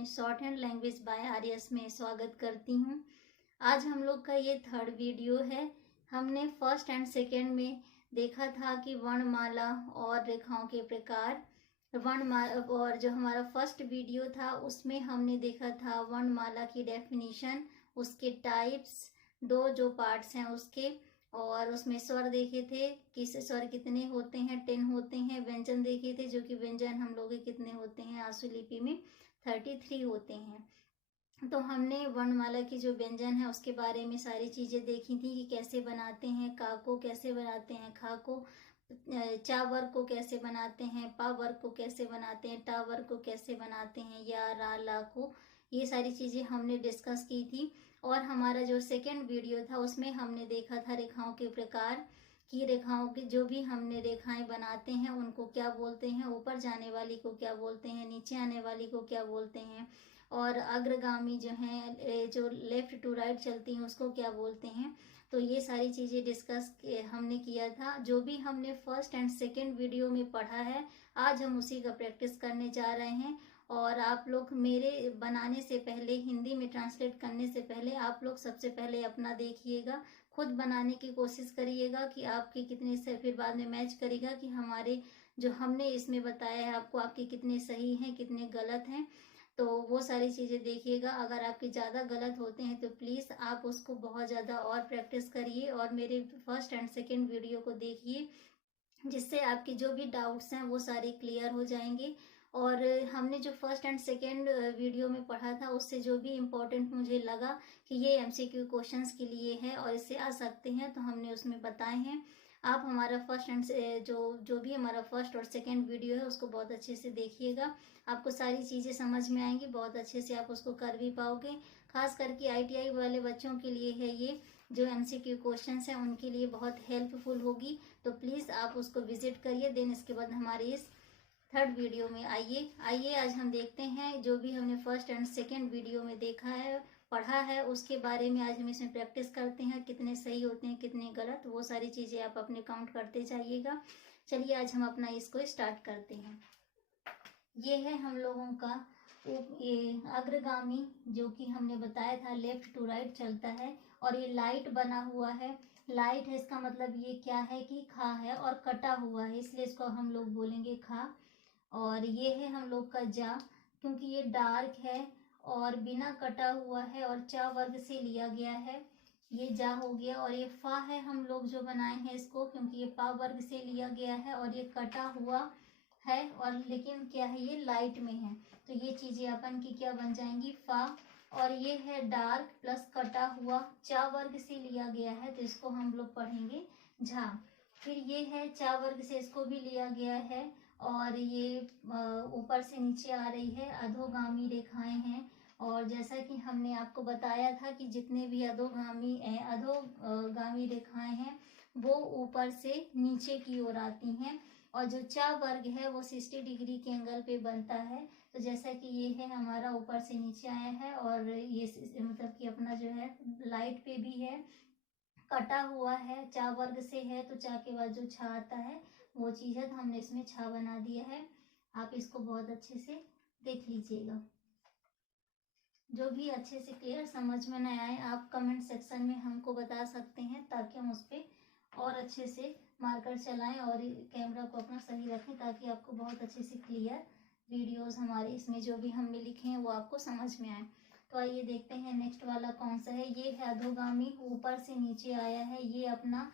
में short hand language by आर्यस में स्वागत करती हूँ। आज हम लोग का ये थर्ड वीडियो है। हमने फर्स्ट एंड सेकेंड में देखा था कि वर्णमाला और रेखाओं के प्रकार। वर्णमाला और जो हमारा फर्स्ट वीडियो था उसमें हमने देखा था वर्णमाला की डेफिनेशन, उसके टाइप्स, दो जो पार्ट्स हैं उसके, और उसमें स्वर देखे थे कि स्वर कितने होते हैं, 10 होते हैं। व्यंजन देखे थे जो कि व्यंजन हम लोग के कितने होते हैं, आशुलिपि में 33 होते हैं। तो हमने वर्णमाला की जो व्यंजन है उसके बारे में सारी चीजें देखी थी कि कैसे बनाते हैं, का को कैसे बनाते हैं, खा को, चा वर्ग को कैसे बनाते हैं, पा वर्ग को कैसे बनाते हैं, टा वर्ग को कैसे बनाते हैं, या रा ला को, ये सारी चीजें हमने डिस्कस की थी। और हमारा जो सेकेंड वीडियो था उसमें हमने देखा था रेखाओं के प्रकार, कि रेखाओं की जो भी हमने रेखाएं बनाते हैं उनको क्या बोलते हैं, ऊपर जाने वाली को क्या बोलते हैं, नीचे आने वाली को क्या बोलते हैं, और अग्रगामी जो है जो लेफ्ट टू राइट चलती हैं उसको क्या बोलते हैं। तो ये सारी चीजें डिस्कस हमने किया था। जो भी हमने फर्स्ट एंड सेकेंड वीडियो में पढ़ा है आज हम उसी का प्रैक्टिस करने जा रहे हैं। और आप लोग मेरे बनाने से पहले, हिंदी में ट्रांसलेट करने से पहले, आप लोग सबसे पहले अपना देखिएगा, खुद बनाने की कोशिश करिएगा कि आपके कितने से, फिर बाद में मैच करिएगा कि हमारे जो हमने इसमें बताया है आपको, आपके कितने सही हैं कितने गलत हैं। तो वो सारी चीज़ें देखिएगा। अगर आपके ज़्यादा गलत होते हैं तो प्लीज़ आप उसको बहुत ज़्यादा और प्रैक्टिस करिए और मेरे फर्स्ट एंड सेकेंड वीडियो को देखिए, जिससे आपके जो भी डाउट्स हैं वो सारे क्लियर हो जाएंगे। और हमने जो फर्स्ट एंड सेकेंड वीडियो में पढ़ा था उससे जो भी इम्पोर्टेंट मुझे लगा कि ये एमसीक्यू क्वेश्चंस के लिए है और इससे आ सकते हैं, तो हमने उसमें बताए हैं। आप हमारा फर्स्ट एंड जो भी हमारा फर्स्ट और सेकेंड वीडियो है उसको बहुत अच्छे से देखिएगा, आपको सारी चीज़ें समझ में आएंगी, बहुत अच्छे से आप उसको कर भी पाओगे। खास करके आईटीआई वाले बच्चों के लिए है ये जो एमसीक्यू क्वेश्चंस हैं, उनके लिए बहुत हेल्पफुल होगी। तो प्लीज़ आप उसको विजिट करिए। देन इसके बाद हमारे इस थर्ड वीडियो में आइए आज हम देखते हैं जो भी हमने फर्स्ट एंड सेकेंड वीडियो में देखा है, पढ़ा है, उसके बारे में आज हम इसमें प्रैक्टिस करते हैं, कितने सही होते हैं कितने गलत, वो सारी चीज़ें आप अपने काउंट करते जाइएगा। चलिए आज हम अपना इसको स्टार्ट करते हैं। ये है हम लोगों का ये अग्रगामी, जो कि हमने बताया था लेफ्ट टू राइट चलता है, और ये लाइट बना हुआ है। लाइट है इसका मतलब ये क्या है कि खा है, और कटा हुआ है इसलिए इसको हम लोग बोलेंगे खा। और ये है हम लोग का जा, क्योंकि ये डार्क है और बिना कटा हुआ है और चा वर्ग से लिया गया है, ये जा हो गया। और ये फा है हम लोग जो बनाए हैं इसको, क्योंकि ये पा वर्ग से लिया गया है और ये कटा हुआ है, और लेकिन क्या है ये लाइट में है, तो ये चीजें अपन की क्या बन जाएंगी, फा। और ये है डार्क प्लस कटा हुआ, चा वर्ग से लिया गया है तो इसको हम लोग पढ़ेंगे झा। फिर ये है चा वर्ग से, इसको भी लिया गया है, और ये ऊपर से नीचे आ रही है, अधोगामी रेखाएं हैं। और जैसा कि हमने आपको बताया था कि जितने भी अधोगामी रेखाएं हैं वो ऊपर से नीचे की ओर आती हैं, और जो चा वर्ग है वो 60 डिग्री के एंगल पे बनता है। तो जैसा कि ये है हमारा ऊपर से नीचे आया है, और ये मतलब कि अपना जो है लाइट पे भी है, कटा हुआ है, चा वर्ग से है, तो चा के बाद जो छा आता है वो चीज है, तो हमने इसमें छा बना दिया है। आप इसको बहुत अच्छे से देख लीजिएगा। जो भी अच्छे से क्लियर समझ में न आए आप कमेंट सेक्शन में हमको बता सकते हैं, ताकि हम उस पर और अच्छे से मार्कर चलाएं और कैमरा को अपना सही रखें, ताकि आपको बहुत अच्छे से क्लियर वीडियोस हमारे इसमें जो भी हमने लिखे हैं वो आपको समझ में आए। तो आइए देखते हैं नेक्स्ट वाला कौन सा है। ये है अधोगामी, ऊपर से नीचे आया है, ये अपना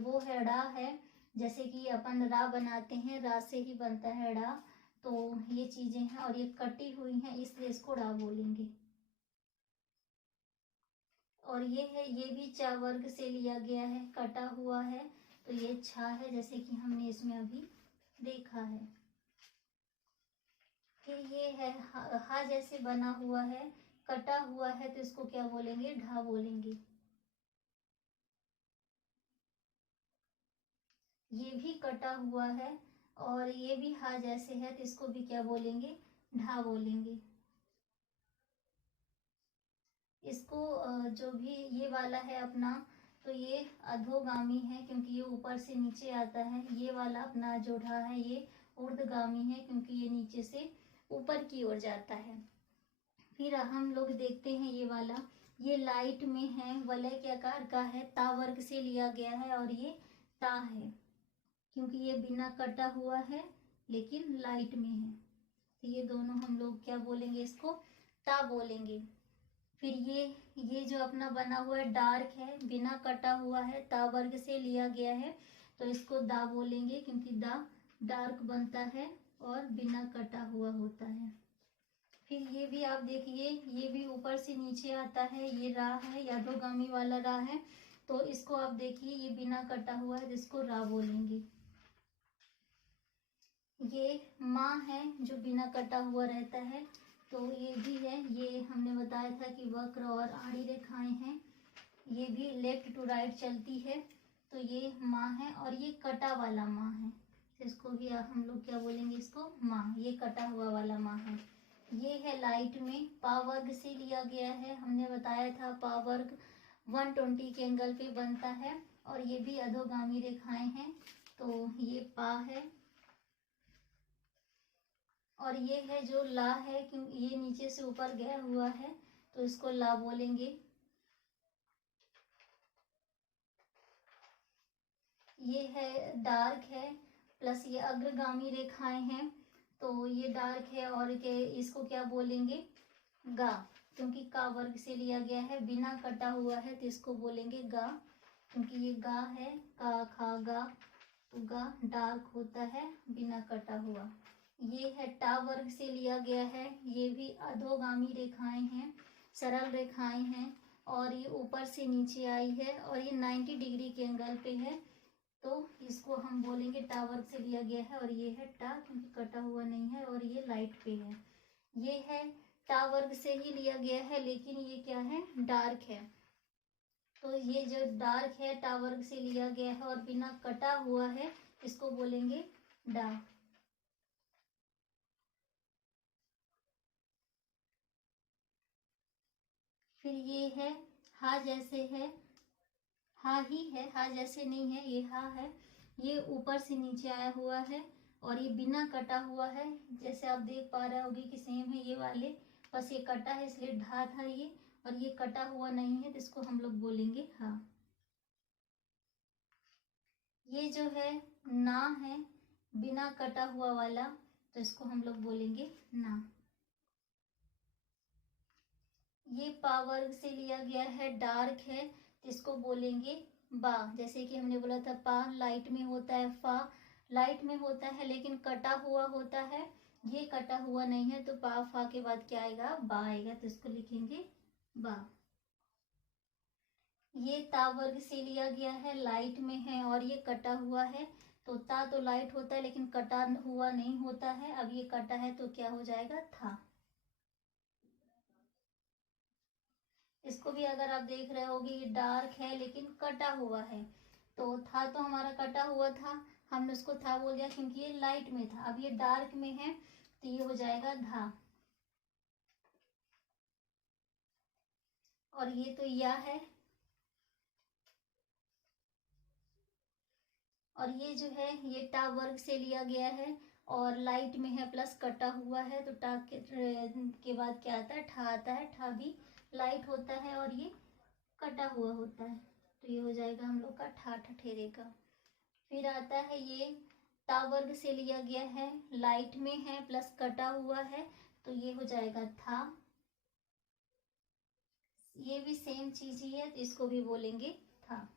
वो है ड़ा है, जैसे कि अपन रा बनाते हैं, रा से ही बनता है ड़ा। तो ये चीजें हैं, और ये कटी हुई हैं इसलिए इसको ड़ा बोलेंगे। और ये है, ये भी चा वर्ग से लिया गया है, कटा हुआ है, तो ये छा है, जैसे कि हमने इसमें अभी देखा है। फिर ये है हा जैसे बना हुआ है, कटा हुआ है, तो इसको क्या बोलेंगे, ढा बोलेंगे। ये भी कटा हुआ है और ये भी हा जैसे है, तो इसको भी क्या बोलेंगे, ढा बोलेंगे। इसको जो भी ये वाला है अपना, तो ये अधोगामी है क्योंकि ये ऊपर से नीचे आता है। ये वाला अपना जो ढा है ये ऊर्ध्वगामी है, क्योंकि ये नीचे से ऊपर की ओर जाता है। फिर हम लोग देखते हैं ये वाला, ये लाइट में है, वलय के आकार का है, ता वर्ग से लिया गया है और ये ता है, क्योंकि ये बिना कटा हुआ है लेकिन लाइट में है, तो ये दोनों हम लोग क्या बोलेंगे, इसको ता बोलेंगे। फिर ये जो अपना बना हुआ है डार्क है, बिना कटा हुआ है, ता वर्ग से लिया गया है, तो इसको दा बोलेंगे, क्योंकि दा डार्क बनता है और बिना कटा हुआ होता है। फिर ये भी आप देखिए, ये भी ऊपर से नीचे आता है, ये रा है, यादोगामी वाला रा है, तो इसको आप देखिए ये बिना कटा हुआ है, जिसको रा बोलेंगे। ये माँ है जो बिना कटा हुआ रहता है, तो ये भी है, ये हमने बताया था कि वक्र और आड़ी रेखाएं हैं, ये भी लेफ्ट टू राइट चलती है, तो ये माँ है, और ये कटा वाला माँ है, इसको भी हम लोग क्या बोलेंगे, इसको माँ, ये कटा हुआ वाला माँ है। ये है लाइट में, पा वर्ग से लिया गया है, हमने बताया था पा वर्ग 120 के एंगल पे बनता है, और ये भी अधोगामी रेखाएं हैं, तो ये पा है, और ये है जो ला है, क्योंकि ये नीचे से ऊपर गया हुआ है, तो इसको ला बोलेंगे। ये है डार्क है, प्लस ये अग्रगामी रेखाएं हैं, तो ये डार्क है, और के इसको क्या बोलेंगे, गा, क्योंकि का वर्ग से लिया गया है, बिना कटा हुआ है, तो इसको बोलेंगे गा, क्योंकि ये गा है, का खा गा, तो गा डार्क होता है बिना कटा हुआ। ये है टा वर्ग से लिया गया है, ये भी अधोगामी रेखाएं हैं, सरल रेखाएं हैं, और ये ऊपर से नीचे आई है, और ये 90 डिग्री के एंगल पे है, तो इसको हम बोलेंगे टा वर्ग से लिया गया है, और ये है टा, क्योंकि कटा हुआ नहीं है, और ये लाइट पे है। ये है टा वर्ग से ही लिया गया है, लेकिन ये क्या है, डार्क है, तो ये जो डार्क है टा वर्ग से लिया गया है और बिना कटा हुआ है, इसको बोलेंगे डा। फिर ये है हा जैसे है, हा ही है, हा जैसे नहीं है, ये हा है, ये ऊपर से नीचे आया हुआ है, और ये बिना कटा हुआ है, जैसे आप देख पा रहे होगे कि सेम है ये वाले, बस ये कटा है इसलिए ढा था ये, और ये कटा हुआ नहीं है, तो इसको हम लोग बोलेंगे हा। ये जो है ना है, बिना कटा हुआ वाला, तो इसको हम लोग बोलेंगे ना। ये पा वर्ग से लिया गया है, डार्क है, तो इसको बोलेंगे बा, जैसे कि हमने बोला था पा लाइट में होता है, फा लाइट में होता है लेकिन कटा हुआ होता है, ये कटा हुआ नहीं है, तो पा फा के बाद क्या आएगा, बा आएगा, तो इसको लिखेंगे बा। ये ता वर्ग से लिया गया है, लाइट में है, और ये कटा हुआ है, तो ता तो लाइट होता है लेकिन कटा हुआ नहीं होता है, अब ये कटा है तो क्या हो जाएगा, था। इसको भी अगर आप देख रहे होगे, ये डार्क है लेकिन कटा हुआ है, तो था तो हमारा कटा हुआ था, हमने उसको था बोल दिया क्योंकि ये लाइट में था, अब ये डार्क में है, तो ये हो जाएगा धा। और ये तो या है, और ये जो है ये टा वर्ग से लिया गया है, और लाइट में है प्लस कटा हुआ है, तो टा के बाद क्या आता है, ठा आता है, ठा भी लाइट होता है और ये कटा हुआ होता है, तो ये हो जाएगा हम लोग का ठा ठठेरे का। फिर आता है ये ता वर्ग से लिया गया है, लाइट में है प्लस कटा हुआ है, तो ये हो जाएगा था। ये भी सेम चीज ही है, तो इसको भी बोलेंगे था।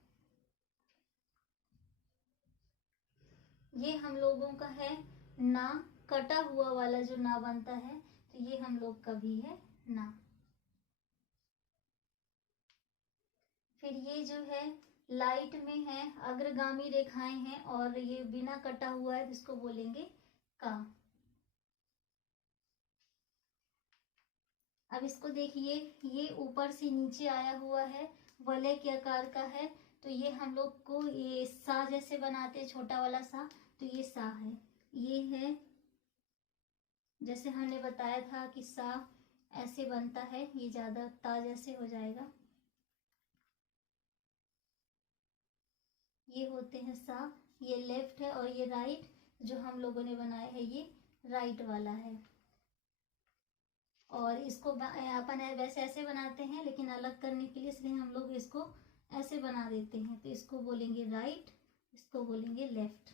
ये हम लोगों का है ना, कटा हुआ वाला जो ना बनता है, तो ये हम लोग का भी है ना। फिर ये जो है लाइट में है, अग्रगामी रेखाएं हैं, और ये बिना कटा हुआ है, जिसको बोलेंगे का। अब इसको देखिए, ये ऊपर से नीचे आया हुआ है, वलय के आकार का है, तो ये हम लोग को ये सा जैसे बनाते हैं, छोटा वाला सा, तो ये सा है, ये है, जैसे हमने बताया था कि सा ऐसे बनता है, ये ज्यादा ता जैसे हो जाएगा, ये होते हैं सा, ये लेफ्ट है, और ये राइट जो हम लोगों ने बनाया है, ये राइट वाला है। और इसको अपन वैसे ऐसे बनाते हैं, लेकिन अलग करने के लिए इसलिए हम लोग इसको ऐसे बना देते हैं। तो इसको बोलेंगे राइट, इसको बोलेंगे लेफ्ट।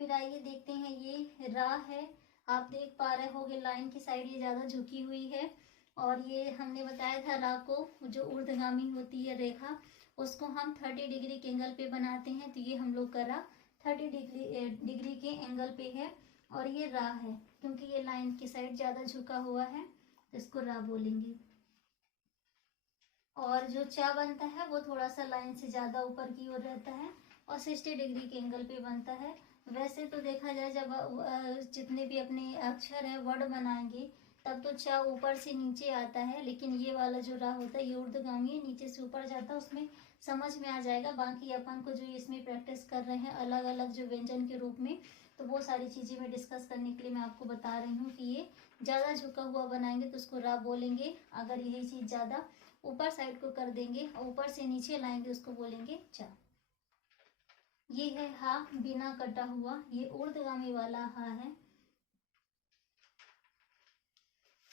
फिर आइए देखते हैं, ये रा है। आप देख पा रहे होंगे लाइन की साइड ये ज्यादा झुकी हुई है, और ये हमने बताया था रा को जो ऊर्ध्वगामी होती है रेखा, उसको हम 30 डिग्री के एंगल पे बनाते हैं। तो ये हम लोग का रा 30 डिग्री के एंगल पे है, और ये रा है क्योंकि ये लाइन की साइड ज्यादा झुका हुआ है, तो इसको रा बोलेंगे। और जो चा बनता है वो थोड़ा सा लाइन से ज्यादा ऊपर की ओर रहता है और 60 डिग्री के एंगल पे बनता है। वैसे तो देखा जाए जब जितने भी अपने अक्षर है वर्ड बनाएंगे तब तो चा ऊपर से नीचे आता है, लेकिन ये वाला जो रा होता है ये ऊर्ध्वगामी है, नीचे से ऊपर जाता है, उसमें समझ में आ जाएगा। बाकी अपन को जो इसमें प्रैक्टिस कर रहे हैं अलग अलग जो व्यंजन के रूप में, तो वो सारी चीजें मैं डिस्कस करने के लिए मैं आपको बता रही हूँ कि ये ज्यादा झुका हुआ बनाएंगे तो उसको रा बोलेंगे। अगर यही चीज ज्यादा ऊपर साइड को कर देंगे और ऊपर से नीचे लाएंगे उसको बोलेंगे चा। ये है हा बिना कटा हुआ, ये ऊर्ध्वगामी वाला हा है।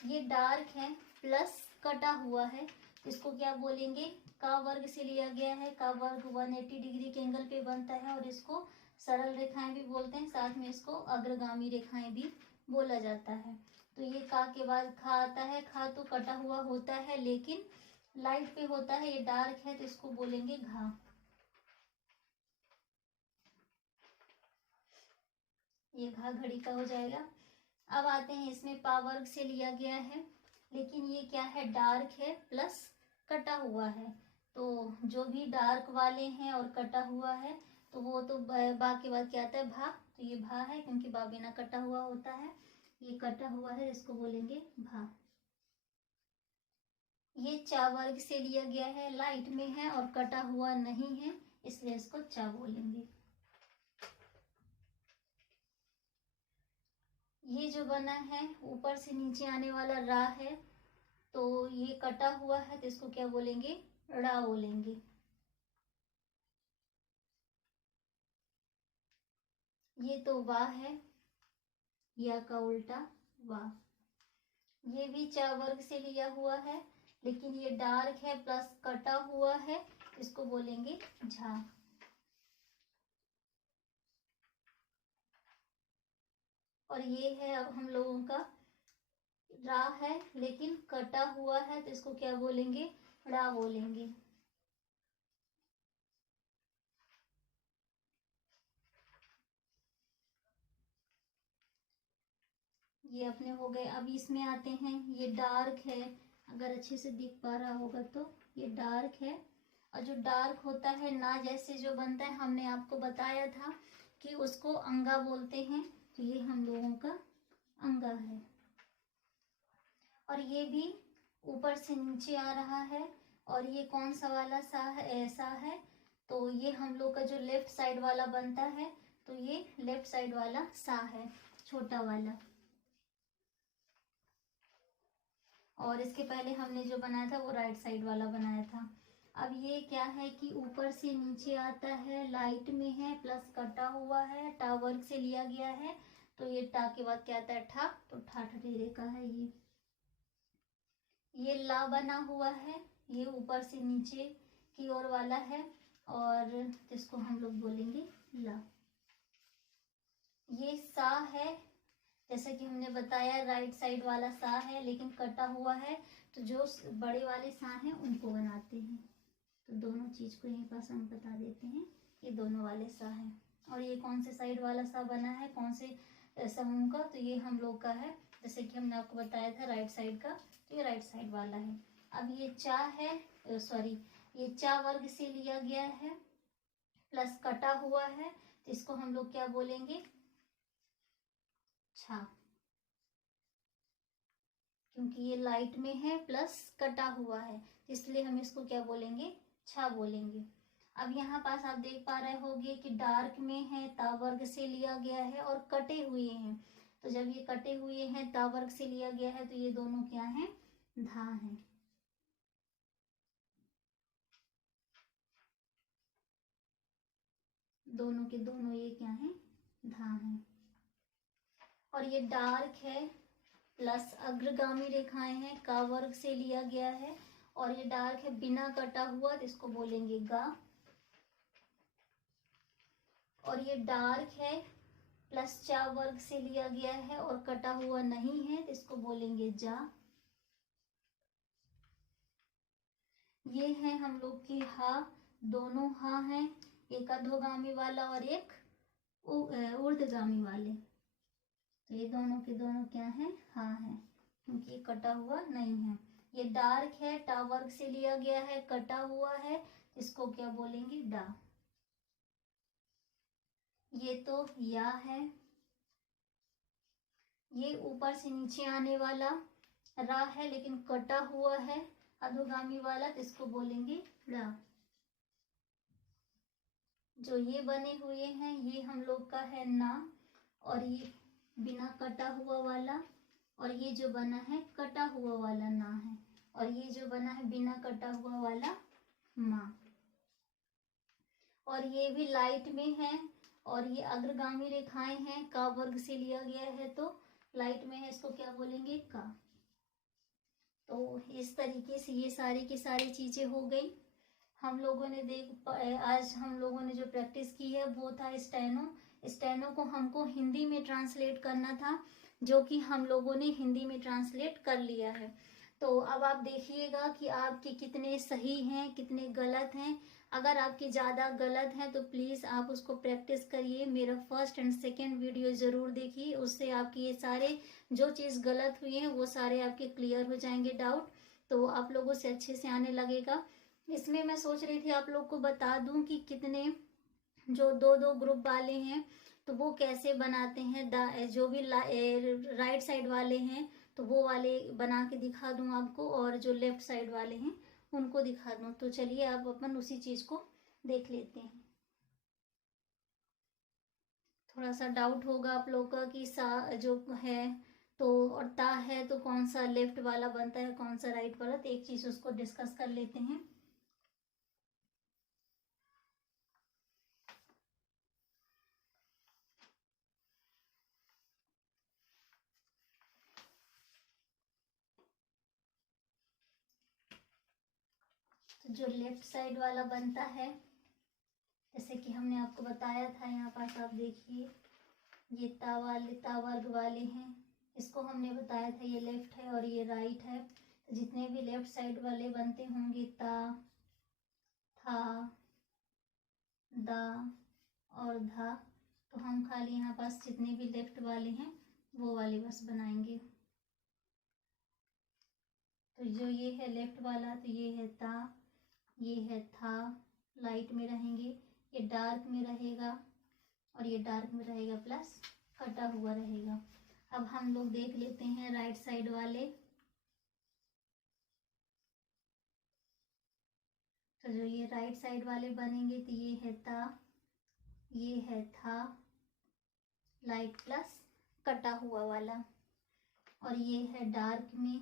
ये डार्क है प्लस कटा हुआ है, इसको क्या बोलेंगे, का वर्ग से लिया गया है। का वर्ग 180 डिग्री के एंगल पे बनता है, और इसको सरल रेखाएं भी बोलते हैं, साथ में इसको अग्रगामी रेखाएं भी बोला जाता है। तो ये का के बाद खा आता है। खा तो कटा हुआ होता है लेकिन लाइट पे होता है, ये डार्क है तो इसको बोलेंगे घा। ये घा घड़ी का हो जाएगा। अब आते हैं, इसमें पा वर्ग से लिया गया है, लेकिन ये क्या है, डार्क है प्लस कटा हुआ है। तो जो भी डार्क वाले हैं और कटा हुआ है तो वो तो बा के बाद क्या आता है, भा। तो ये भा है क्योंकि बा बिना कटा हुआ होता है, ये कटा हुआ है, इसको बोलेंगे भा। ये चा वर्ग से लिया गया है, लाइट में है और कटा हुआ नहीं है, इसलिए इसको चा बोलेंगे। ये जो बना है ऊपर से नीचे आने वाला रा है, तो ये कटा हुआ है तो इसको क्या बोलेंगे, ड़ा बोलेंगे। ये तो वाह है, या का उल्टा वाह। ये भी चा वर्ग से लिया हुआ है, लेकिन ये डार्क है प्लस कटा हुआ है, इसको बोलेंगे झा। और ये है अब हम लोगों का रा है लेकिन कटा हुआ है, तो इसको क्या बोलेंगे, ड़ा बोलेंगे। ये अपने हो गए। अब इसमें आते हैं, ये डार्क है, अगर अच्छे से दिख पा रहा होगा तो ये डार्क है। और जो डार्क होता है ना जैसे जो बनता है, हमने आपको बताया था कि उसको अंगा बोलते हैं, तो ये हम लोगों का अंगा है। और ये भी ऊपर से नीचे आ रहा है, और ये कौन सा वाला सा है, ऐसा है, तो ये हम लोग का जो लेफ्ट साइड वाला बनता है, तो ये लेफ्ट साइड वाला सा है, छोटा वाला। और इसके पहले हमने जो बनाया था वो राइट साइड वाला बनाया था। अब ये क्या है कि ऊपर से नीचे आता है, लाइट में है, प्लस कटा हुआ है, टा वर्ग से लिया गया है, तो ये टा के बाद क्या आता है, ठा, तो ठा ठठेरे का है ये ला बना हुआ है, ये ऊपर से नीचे की ओर वाला है, और इसको हम लोग बोलेंगे ला। ये सा है, जैसे कि हमने बताया राइट साइड वाला सा है लेकिन कटा हुआ है, तो जो बड़े वाले सा हैं उनको बनाते हैं। तो दोनों चीज को यहीं पास हम बता देते हैं, ये दोनों वाले सा है। और ये कौन से साइड वाला सा बना है, कौन से समूह का, तो ये हम लोग का है, जैसे कि हमने आपको बताया था राइट साइड का, तो ये राइट साइड वाला है। अब ये चा है, सॉरी, ये चा वर्ग से लिया गया है प्लस कटा हुआ है, तो इसको हम लोग क्या बोलेंगे, छा। क्योंकि ये लाइट में है प्लस कटा हुआ है, इसलिए हम इसको क्या बोलेंगे, छा बोलेंगे। अब यहाँ पास आप देख पा रहे होंगे कि डार्क में है, ता वर्ग से लिया गया है, और कटे हुए हैं, तो जब ये कटे हुए हैं ता वर्ग से लिया गया है, तो ये दोनों क्या है, धा है। दोनों के दोनों ये क्या है, धा है। और ये डार्क है प्लस अग्रगामी रेखाएं हैं, का वर्ग से लिया गया है, और ये डार्क है बिना कटा हुआ, तो इसको बोलेंगे गा। और ये डार्क है प्लस चा वर्ग से लिया गया है और कटा हुआ नहीं है, तो इसको बोलेंगे जा। ये है हम लोग की हा, दोनों हा हैं, एक अधोगामी वाला और एक ऊर्ध्वगामी वाले। तो ये दोनों के दोनों क्या है, हा है, क्योंकि ये कटा हुआ नहीं है। ये डार्क है, टा वर्ग से लिया गया है, कटा हुआ है, इसको क्या बोलेंगे, डा। ये तो या है, ये ऊपर से नीचे आने वाला रा है लेकिन कटा हुआ है अधोगामी वाला, तो इसको बोलेंगे रा। जो ये बने हुए हैं ये हम लोग का है ना, और ये बिना कटा हुआ वाला, और ये जो बना है कटा हुआ वाला ना है, और ये जो बना है बिना कटा हुआ वाला माँ। और ये भी लाइट में है, और ये अग्रगामी रेखाएं हैं, का वर्ग से लिया गया है तो लाइट में है, इसको क्या बोलेंगे, का। तो इस तरीके से ये सारी की सारी चीजें हो गई। हम लोगों ने आज हम लोगों ने जो प्रैक्टिस की है वो था स्टेनो। स्टेनो को हमको हिंदी में ट्रांसलेट करना था, जो कि हम लोगों ने हिंदी में ट्रांसलेट कर लिया है। तो अब आप देखिएगा कि आपके कितने सही हैं, कितने गलत हैं। अगर आपके ज़्यादा गलत हैं तो प्लीज़ आप उसको प्रैक्टिस करिए, मेरा फर्स्ट एंड सेकेंड वीडियो ज़रूर देखिए, उससे आपकी ये सारे जो चीज़ गलत हुई हैं वो सारे आपके क्लियर हो जाएंगे डाउट, तो आप लोगों से अच्छे से आने लगेगा। इसमें मैं सोच रही थी आप लोग को बता दूं कि कितने जो दो दो ग्रुप वाले हैं तो वो कैसे बनाते हैं, जो भी राइट साइड वाले हैं तो वो वाले बना के दिखा दूं आपको, और जो लेफ्ट साइड वाले हैं उनको दिखा दूं। तो चलिए आप अपन उसी चीज को देख लेते हैं। थोड़ा सा डाउट होगा आप लोग का कि सा जो है तो और ता है तो कौन सा लेफ्ट वाला बनता है, कौन सा राइट वाला, तो एक चीज उसको डिस्कस कर लेते हैं। तो जो लेफ्ट साइड वाला बनता है, जैसे कि हमने आपको बताया था, यहाँ पास आप देखिए ये ता वर्ग वाले हैं, इसको हमने बताया था ये लेफ्ट है और ये राइट है। तो जितने भी लेफ्ट साइड वाले बनते होंगे ता, था, दा और धा, तो हम खाली यहाँ पास जितने भी लेफ्ट वाले हैं वो वाले बस बनाएंगे। तो जो ये है लेफ्ट वाला, तो ये है ता, ये है था, लाइट में रहेंगे, ये डार्क में रहेगा और ये डार्क में रहेगा प्लस कटा हुआ रहेगा। अब हम लोग देख लेते हैं राइट साइड वाले। तो जो ये राइट साइड वाले बनेंगे तो ये है ता, ये है था, लाइट प्लस कटा हुआ वाला, और ये है डार्क में,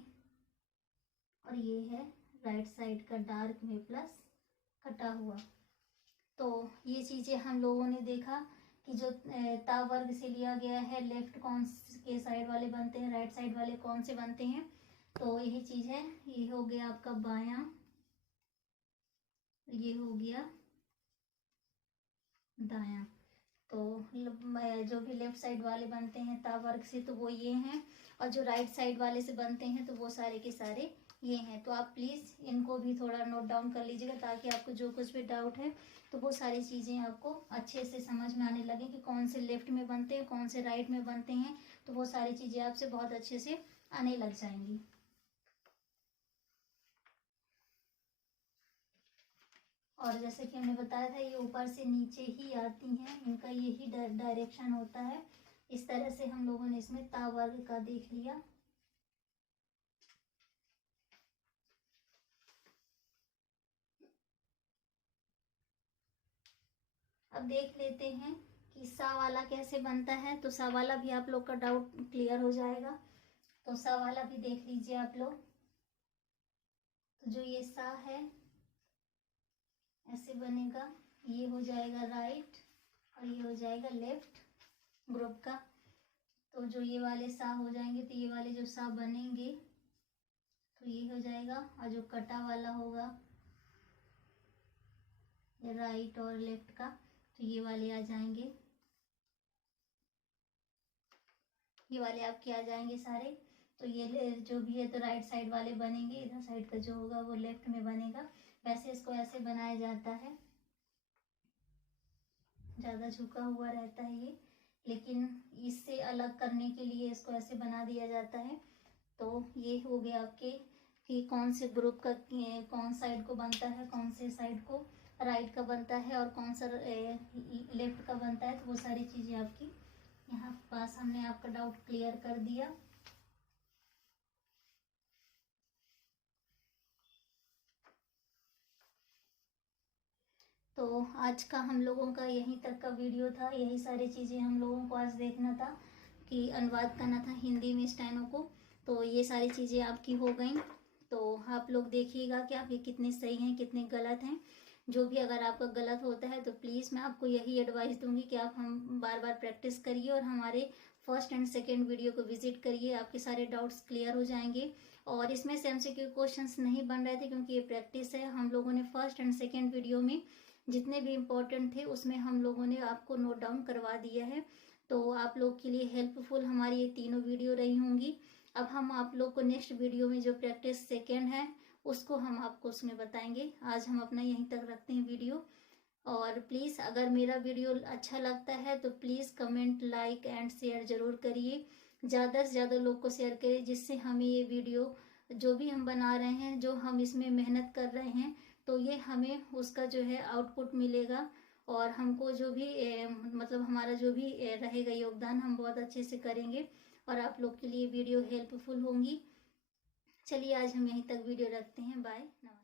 और ये है राइट साइड का डार्क में प्लस कटा हुआ। तो ये चीज़ें हम लोगों ने देखा कि जो ता वर्ग से लिया गया है, लेफ्ट कौन के साइड वाले बनते हैं, राइट साइड वाले कौन से बनते हैं। तो यही चीज़ है, ये हो गया आपका बायां, ये हो गया दायां। तो जो भी लेफ्ट साइड वाले बनते हैं ता वर्ग से तो वो ये हैं, और जो राइट साइड वाले से बनते हैं तो वो सारे के सारे ये हैं। तो आप प्लीज़ इनको भी थोड़ा नोट डाउन कर लीजिएगा, ताकि आपको जो कुछ भी डाउट है तो वो सारी चीज़ें आपको अच्छे से समझ में आने लगे कि कौन से लेफ्ट में बनते हैं, कौन से राइट में बनते हैं, तो वो सारी चीज़ें आपसे बहुत अच्छे से आने लग जाएंगी। और जैसे कि हमने बताया था ये ऊपर से नीचे ही आती हैं, इनका यही डायरेक्शन होता है। इस तरह से हम लोगों ने इसमें ता वर्ग का देख लिया। अब देख लेते हैं कि सा वाला कैसे बनता है, तो सा वाला भी आप लोग का डाउट क्लियर हो जाएगा। तो सा वाला भी देख लीजिए आप लोग। तो जो ये सा है ऐसे बनेगा, ये हो जाएगा राइट और ये हो जाएगा लेफ्ट ग्रुप का। तो जो ये वाले सा हो जाएंगे तो ये वाले जो सा बनेंगे तो ये हो जाएगा, और जो कटा वाला होगा ये राइट और लेफ्ट का तो ये वाले आ जाएंगे, ये वाले आपके आ जाएंगे सारे। तो ये जो भी है तो राइट साइड वाले बनेंगे, इधर साइड का जो होगा वो लेफ्ट में बनेगा। वैसे इसको ऐसे बनाया जाता है, ज़्यादा झुका हुआ रहता है ये, लेकिन इससे अलग करने के लिए इसको ऐसे बना दिया जाता है। तो ये हो गया आपके कि कौन से ग्रुप का कौन साइड को बनता है, कौन से साइड को राइट का बनता है और कौन सा लेफ्ट का बनता है। तो वो सारी चीज़ें आपकी यहाँ पास हमने आपका डाउट क्लियर कर दिया। तो आज का हम लोगों का यहीं तक का वीडियो था, यही सारी चीज़ें हम लोगों को आज देखना था कि अनुवाद करना था हिंदी में स्टेनो को। तो ये सारी चीज़ें आपकी हो गई। तो आप लोग देखिएगा कि आप ये कितने सही हैं कितने गलत हैं। जो भी अगर आपका गलत होता है तो प्लीज़ मैं आपको यही एडवाइस दूंगी कि आप हम बार बार प्रैक्टिस करिए और हमारे फर्स्ट एंड सेकेंड वीडियो को विजिट करिए, आपके सारे डाउट्स क्लियर हो जाएंगे। और इसमें से MCQ क्वेश्चंस नहीं बन रहे थे क्योंकि ये प्रैक्टिस है। हम लोगों ने फर्स्ट एंड सेकेंड वीडियो में जितने भी इम्पोर्टेंट थे उसमें हम लोगों ने आपको नोट डाउन करवा दिया है। तो आप लोग के लिए हेल्पफुल हमारी ये तीनों वीडियो रही होंगी। अब हम आप लोग को नेक्स्ट वीडियो में जो प्रैक्टिस सेकेंड है उसको हम आपको उसमें बताएंगे। आज हम अपना यहीं तक रखते हैं वीडियो। और प्लीज़ अगर मेरा वीडियो अच्छा लगता है तो please comment like and share ज़रूर करिए, ज़्यादा से ज़्यादा लोग को शेयर करिए, जिससे हमें ये वीडियो जो भी हम बना रहे हैं, जो हम इसमें मेहनत कर रहे हैं, तो ये हमें उसका जो है आउटपुट मिलेगा। और हमको जो भी मतलब हमारा जो भी रहेगा योगदान हम बहुत अच्छे से करेंगे और आप लोग के लिए वीडियो हेल्पफुल होंगी। चलिए आज हम यहीं तक वीडियो रखते हैं। बाय, नमस्ते।